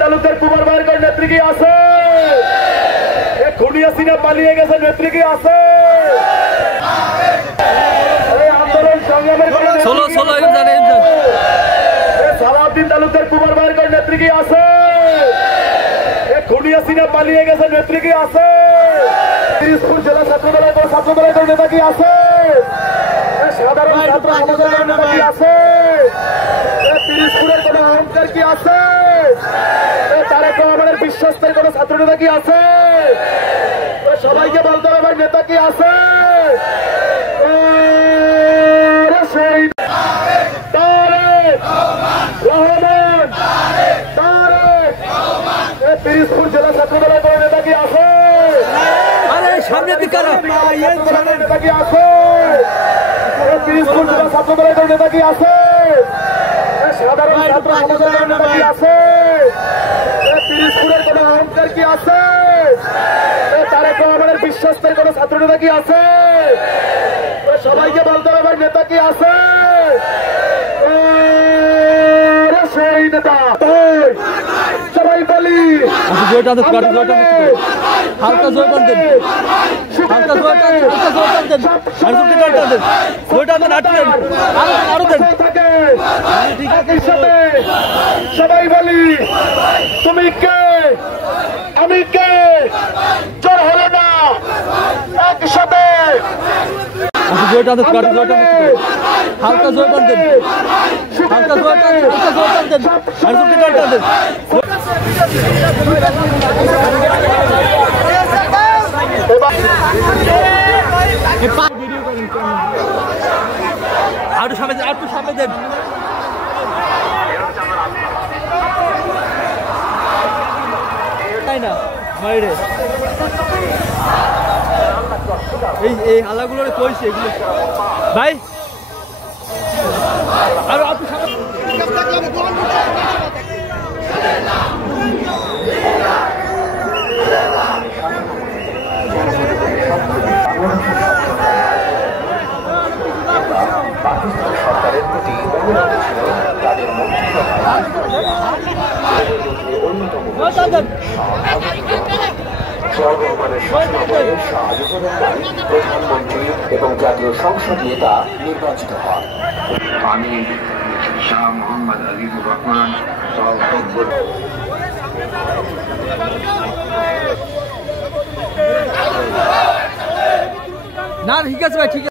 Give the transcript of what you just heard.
তালুকদার কুমার ভাইয়ের নেত্রী কি আছে? খুনি হাসিনা পালিয়ে গেছে, নেত্রী কি আছে? আন্দোলন সংগ্রামের সালাউদ্দিন তালুকদার কুমার ভাইয়ের নেত্রী কি আছে? খুনি হাসিনা পালিয়ে গেছে, নেত্রী কি আছে? পিরোজপুর জেলা ছাত্রদলের নেতা কি আছে? সাধারণ ছাত্র সমাজের নেতা কি আছে? পিরোজপুরের কোন অহংকার কি আছে? তারেক রহমানের বিশ্বস্তের কোন ছাত্র নেতা কি আছে? সবাইকে বলতে হবে নেতা কি আছে? সেই তারেক রহমান, তারেক। পিরোজপুর জেলা ছাত্রদলের কোন নেতা কি আছে? সামনে নেতা কি আছে? পিরোজপুর জেলা ছাত্রদলের কোন নেতা কি আছে? সাধারণ ছাত্র সমাজের নেতা কি আছে? পিরোজপুরের কোন অহংকার কি আছে? তারেক রহমানের বিশ্বস্তের কোন ছাত্র নেতা কি আছে? সবাইকে বলতে হবে নেতা কি আছে? সেই নেতা সবাই বলি হালকা সবাই বলি তুমি কে আমি কে, জোর হলো না একসাথে আরো সামনে দেন তাই না বাইরে এই হালাগুলো কইছে এগুলো ভাই আর আপনি পাকিস্তান সরকারের প্রতি অনুরোধ ছিল তাদের মন্ত্রিসভায় অন্যতম প্রধানমন্ত্রী এবং জাতীয় সংসদ নেতা নির্বাচিত হন। আমি শাহ মোহাম্মদ আজিজুর রহমান না ঠিক আছে ভাই ঠিক আছে।